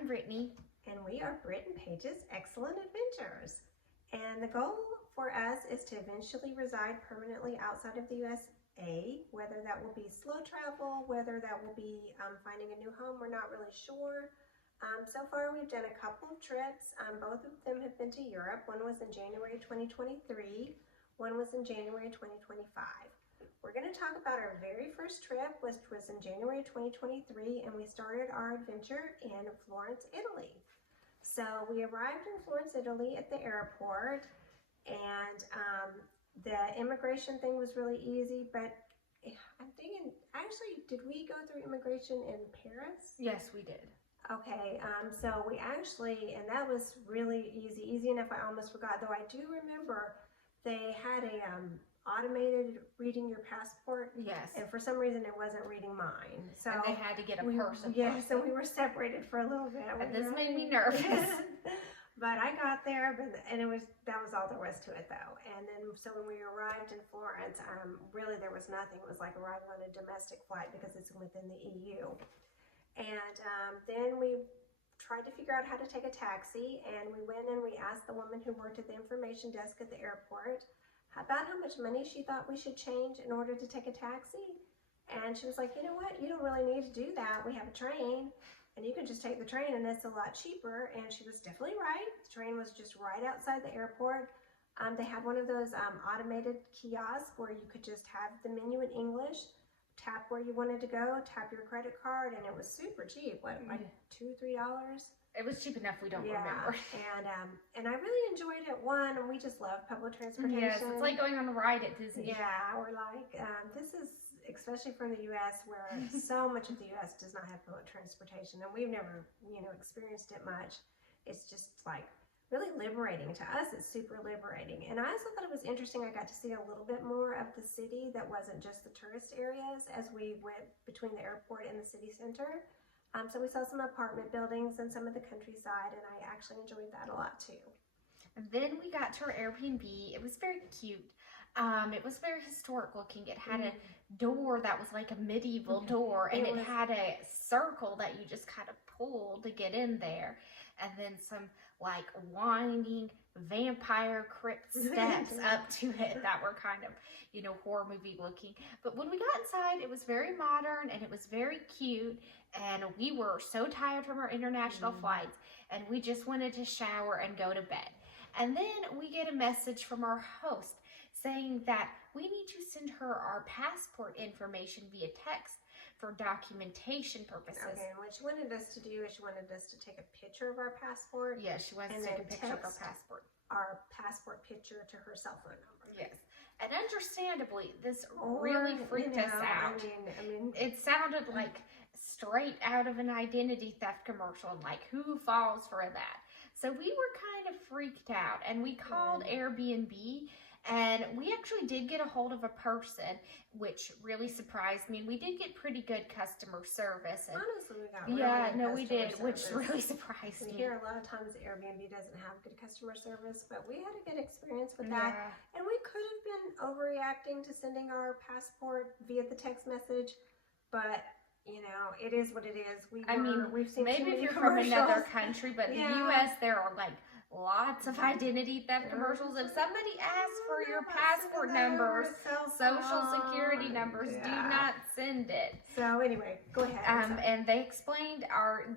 I'm Brittany. And we are Britt and Paige's Excellent Adventures. And the goal for us is to eventually reside permanently outside of the USA, whether that will be slow travel, whether that will be finding a new home, we're not really sure. So far we've done a couple of trips. Both of them have been to Europe. One was in January 2023, one was in January 2025. We're going to talk about our very first trip, which was in January 2023, and we started our adventure in Florence, Italy. So we arrived in Florence, Italy at the airport, and the immigration thing was really easy, but I'm thinking, actually, did we go through immigration in Paris? Yes, we did. Okay, so we actually, and that was really easy enough I almost forgot, though I do remember they had a automated reading your passport. Yes. And for some reason it wasn't reading mine. So and they had to get a person. Yes, and we were separated for a little bit. This made me nervous. But I got there, and that was all there was to it though. And then so when we arrived in Florence, really there was nothing. It was like arriving on a domestic flight because it's within the EU. And then we tried to figure out how to take a taxi, and we went and we asked the woman who worked at the information desk at the airport about how much money she thought we should change in order to take a taxi. And she was like, you know what, you don't really need to do that. We have a train, and you can just take the train, and it's a lot cheaper. And she was definitely right. The train was just right outside the airport. They had one of those automated kiosks where you could just have the menu in English, tap where you wanted to go, tap your credit card, and it was super cheap. What, like $2-3? It was cheap enough we don't remember. And I really enjoyed it. One, and we just love public transportation. Yes, it's like going on a ride at Disney. Yeah, we're like, this is, especially from the U.S., where so much of the U.S. does not have public transportation, and we've never, experienced it much. It's just like really liberating. To us, it's super liberating. And I also thought it was interesting. I got to see a little bit more of the city that wasn't just the tourist areas as we went between the airport and the city center. So we saw some apartment buildings and some of the countryside, and I actually enjoyed that a lot too. And then we got to our Airbnb. It was very cute. It was very historic looking. It had a door that was like a medieval door, and it had a circle that you just kind of pulled to get in there. And then some like winding vampire crypt steps up to it that were kind of, horror movie looking. But when we got inside, it was very modern and it was very cute. And we were so tired from our international flights, and we just wanted to shower and go to bed. And then we get a message from our host saying that we need to send her our passport information via text for documentation purposes. Okay, and what she wanted us to do is she wanted us to take a picture of our passport. Yes, she wanted to take a picture of our passport picture to her cell phone number. Yes. And understandably, this really freaked us out. I mean, it sounded like straight out of an identity theft commercial, and like, who falls for that? So we were kind of freaked out, and we called Airbnb, and we actually did get a hold of a person, which really surprised me. And we did get pretty good customer service. And honestly, we got really good we did, service. Which really surprised me. We hear a lot of times Airbnb doesn't have good customer service, but we had a good experience with that. And we could have been overreacting to sending our passport via the text message, but it is what it is. We've seen maybe if you're from another country, but in the U.S. there are like lots of identity theft commercials. If somebody asks for your passport numbers, social security numbers, do not send it. So anyway, go ahead. And they explained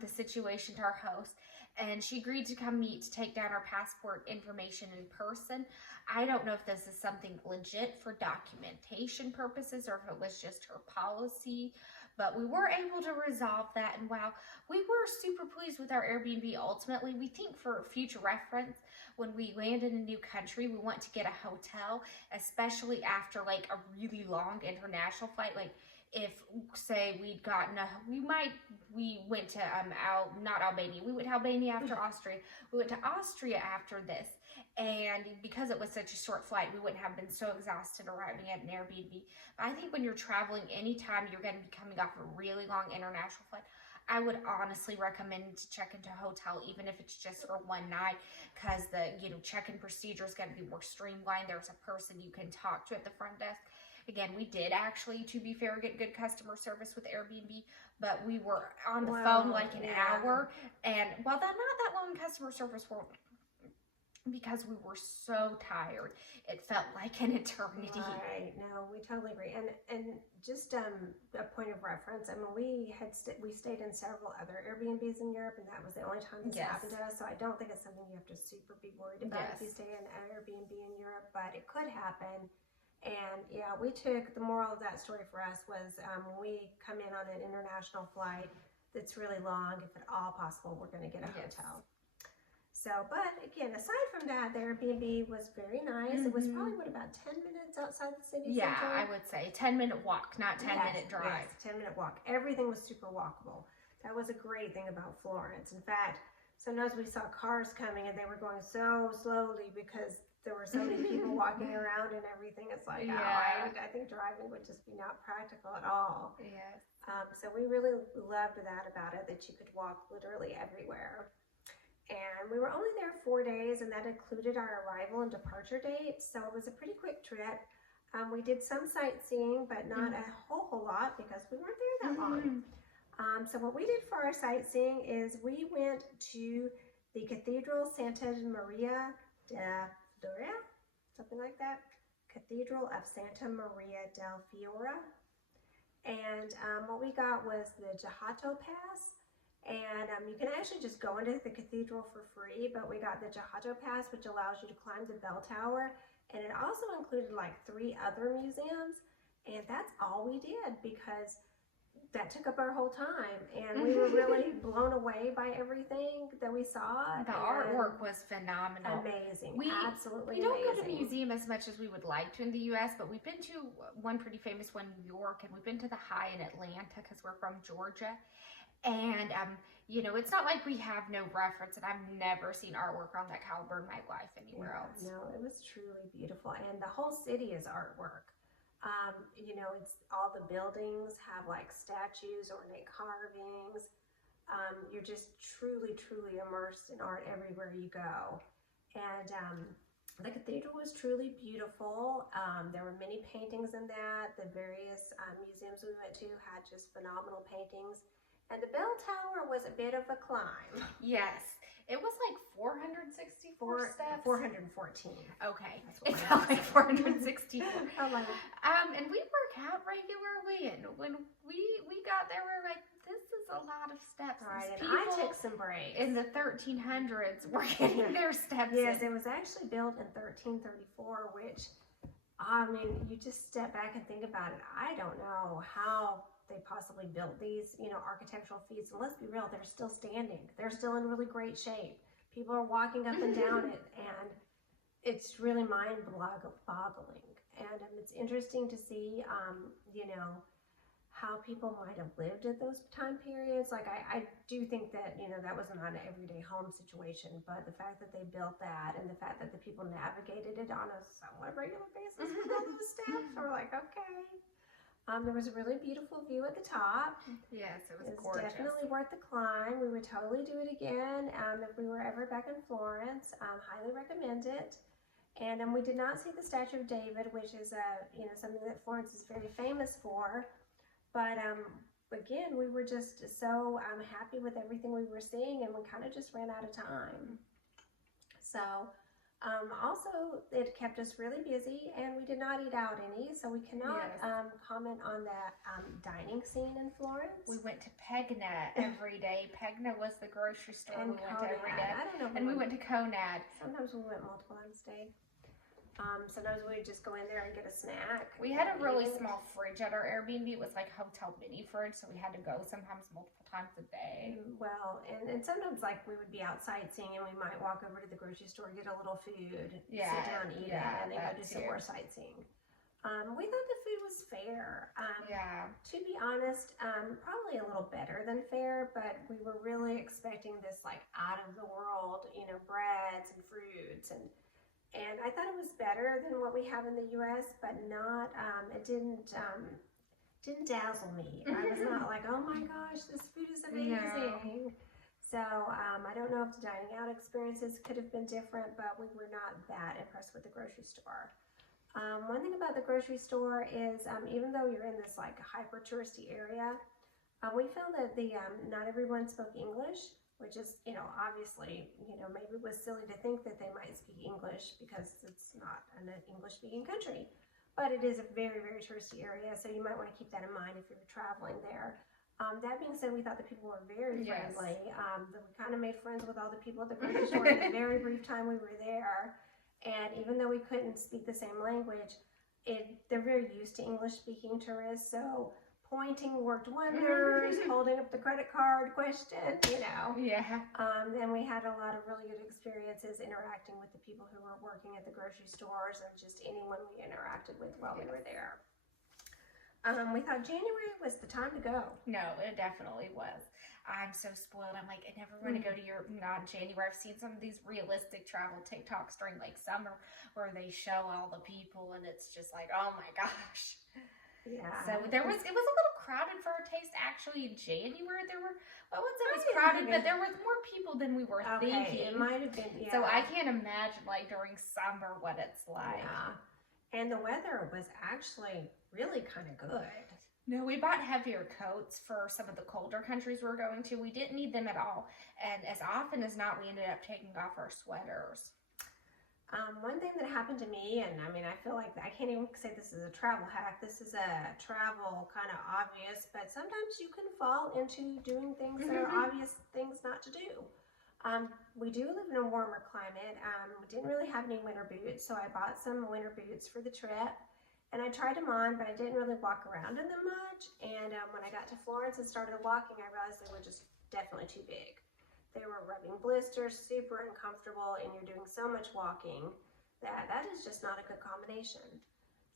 the situation to our host, and she agreed to come meet to take down our passport information in person. I don't know if this is something legit for documentation purposes or if it was just her policy, but we were able to resolve that. And wow, we were super pleased with our Airbnb. Ultimately, we think for future reference, when we land in a new country, we want to get a hotel, especially after like a really long international flight. Like if, say, we went to not Albania. We went to Albania after Austria. We went to Austria after this. And because it was such a short flight, we wouldn't have been so exhausted arriving at an Airbnb. But I think when you're traveling, anytime you're going to be coming off a really long international flight, I would honestly recommend to check into a hotel, even if it's just for one night, because the check-in procedure is going to be more streamlined. There's a person you can talk to at the front desk. Again, we did actually, to be fair, get good customer service with Airbnb, but we were on the Well, phone like an yeah. hour, and well, not that long customer service for because we were so tired. It felt like an eternity. Right. No, we totally agree. And just a point of reference. I mean, we stayed in several other Airbnbs in Europe, and that was the only time this happened to us. So I don't think it's something you have to super be worried about if you stay in an Airbnb in Europe, but it could happen. And yeah, the moral of that story for us was when we come in on an international flight that's really long, if at all possible, we're going to get a hotel. So, but again, aside from that, the Airbnb was very nice. It was probably, about 10 minutes outside the city center? Yeah, I would say 10-minute walk, not 10-minute drive. Yes, 10-minute walk. Everything was super walkable. That was a great thing about Florence. In fact, sometimes we saw cars coming and they were going so slowly because there were so many people walking around and everything. It's like, I think driving would just be not practical at all. Yes. So we really loved that about it, that you could walk literally everywhere. And we were only there 4 days, and that included our arrival and departure date. So it was a pretty quick trip. We did some sightseeing, but not a whole lot because we weren't there that long. So what we did for our sightseeing is we went to the Cathedral Santa Maria del Fiore, something like that. Cathedral of Santa Maria del Fiore. And what we got was the Gelato Pass. And you can actually just go into the cathedral for free, but we got the Gelato Pass, which allows you to climb the bell tower. And it also included like 3 other museums. And that's all we did because that took up our whole time. And we were really blown away by everything that we saw. The artwork was phenomenal. Amazing. We Absolutely don't amazing. go to the museum as much as we would like to in the U.S., but we've been to one pretty famous one in New York, and we've been to the High in Atlanta because we're from Georgia. And, it's not like we have no reference, and I've never seen artwork on that caliber in my life anywhere else. No, it was truly beautiful. And the whole city is artwork. It's all the buildings have like statues, ornate carvings. You're just truly, truly immersed in art everywhere you go. And the cathedral was truly beautiful. There were many paintings in that. The various museums we went to had just phenomenal paintings. And the bell tower was a bit of a climb. Yes. It was like 464 steps. 414. Okay. It felt like 464. Like, and we work out regularly, and when we got there, we were like, this is a lot of steps. Right, and people I took some breaks. in the 1300s were getting their steps Yes, in. it was actually built in 1334, which, you just step back and think about it. I don't know how they possibly built these, architectural feats. And let's be real, they're still standing. They're still in really great shape. People are walking up and down it, and it's really mind-boggling. And it's interesting to see, how people might have lived at those time periods. Like, I do think that, that was not an everyday home situation, but the fact that they built that and the fact that the people navigated it on a somewhat regular basis with all those steps, we're like, okay. There was a really beautiful view at the top. Yes, it was It's gorgeous. definitely worth the climb. We would totally do it again if we were ever back in Florence. Highly recommend it. And we did not see the Statue of David, which is something that Florence is very famous for. But again, we were just so happy with everything we were seeing, and we kind of just ran out of time. So. Also, it kept us really busy, and we did not eat out any, so we cannot comment on that dining scene in Florence. We went to Pegna every day. Pegna was the grocery store And we went to every day. I don't know. And we went to Conad. Sometimes we went multiple times a day. Sometimes we would just go in there and get a snack. We had a really small fridge at our Airbnb. It was like a hotel mini fridge, so we had to go sometimes multiple times a day. Well, and sometimes like we would be out sightseeing and we might walk over to the grocery store, get a little food, sit down, eat it, and then go do some more sightseeing. We thought the food was fair. To be honest, probably a little better than fair, but we were really expecting this like out of the world, breads and fruits, and I thought it was better than what we have in the U.S., but not. It didn't dazzle me. I was not like, oh my gosh, this food is amazing. No. So I don't know if the dining out experiences could have been different, but we were not that impressed with the grocery store. One thing about the grocery store is even though you're in this like hyper touristy area, we found that not everyone spoke English, which is, obviously, maybe it was silly to think that they might speak English because it's not an English speaking country. But it is a very, very touristy area, so you might want to keep that in mind if you're traveling there. That being said, we thought the people were very friendly. We kind of made friends with all the people at the grocery store in the very brief time we were there. And even though we couldn't speak the same language, they're very used to English-speaking tourists, so pointing worked wonders, holding up the credit card question, Yeah. And we had a lot of really good experiences interacting with the people who were working at the grocery stores and just anyone we interacted with while we were there. We thought January was the time to go. No, it definitely was. I'm so spoiled. I'm like, I never want to go to Europe, not in January. I've seen some of these realistic travel TikToks during like summer where they show all the people and it's just like, oh my gosh. Yeah. So it was a little crowded for our taste. Actually, in January, I wouldn't say it was crowded, but there was more people than we were thinking. It might have been, yeah. So I can't imagine like during summer what it's like. Yeah. And the weather was actually really kind of good. No, we bought heavier coats for some of the colder countries we were going to. We didn't need them at all. And as often as not, we ended up taking off our sweaters. One thing that happened to me, and I mean, I feel like I can't even say this is a travel hack. This is a travel kind of obvious, but sometimes you can fall into doing things that are obvious things not to do. We do live in a warmer climate. We didn't really have any winter boots, so I bought some winter boots for the trip. And I tried them on, but I didn't really walk around in them much. And when I got to Florence and started walking, I realized they were just definitely too big. They were rubbing blisters, super uncomfortable, and you're doing so much walking that is just not a good combination.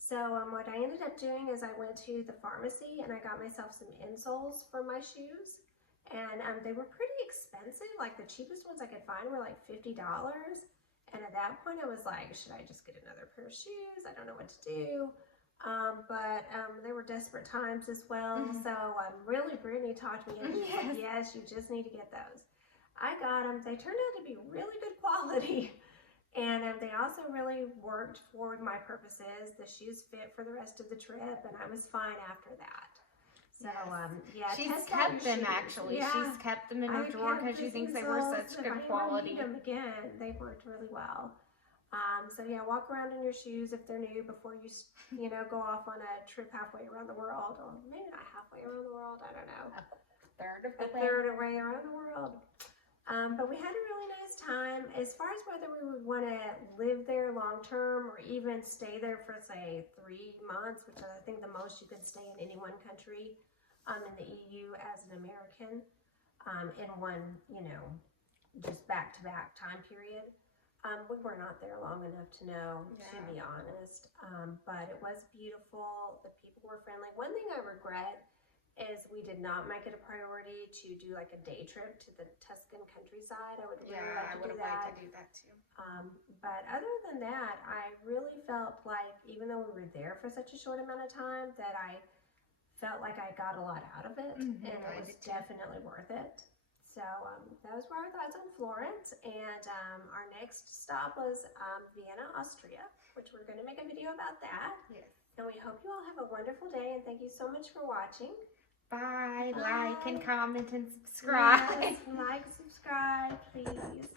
So what I ended up doing is I went to the pharmacy and I got myself some insoles for my shoes. And they were pretty expensive. Like the cheapest ones I could find were like $50. And at that point I was like, should I just get another pair of shoes? I don't know what to do. But there were desperate times as well. So really Brittany talked me into it. Yes, you just need to get those. I got them. They turned out to be really good quality. And they also really worked for my purposes. The shoes fit for the rest of the trip and I was fine after that. So, she's kept them actually. Yeah. She's kept them in her drawer because she thinks they were such good quality. I need them again. They worked really well. So yeah, walk around in your shoes if they're new before you, go off on a trip halfway around the world, or maybe not halfway around the world. I don't know. A third of the way around the world. But we had a really nice time. As far as whether we would want to live there long term or even stay there for say 3 months, which I think the most you can stay in any one country in the EU as an American in one, just back-to-back time period. We were not there long enough to know, to be honest, but it was beautiful. The people were friendly. One thing I regret is we did not make it a priority to do like a day trip to the Tuscan countryside. I would really like to do that. Liked to do that too. But other than that, I really felt like, even though we were there for such a short amount of time, that I felt like I got a lot out of it, and it was definitely worth it. So those were our thoughts on Florence, and our next stop was Vienna, Austria, which we're going to make a video about that. Yes. And we hope you all have a wonderful day, and thank you so much for watching. Bye. Like and comment and subscribe. Yes, like, subscribe, please.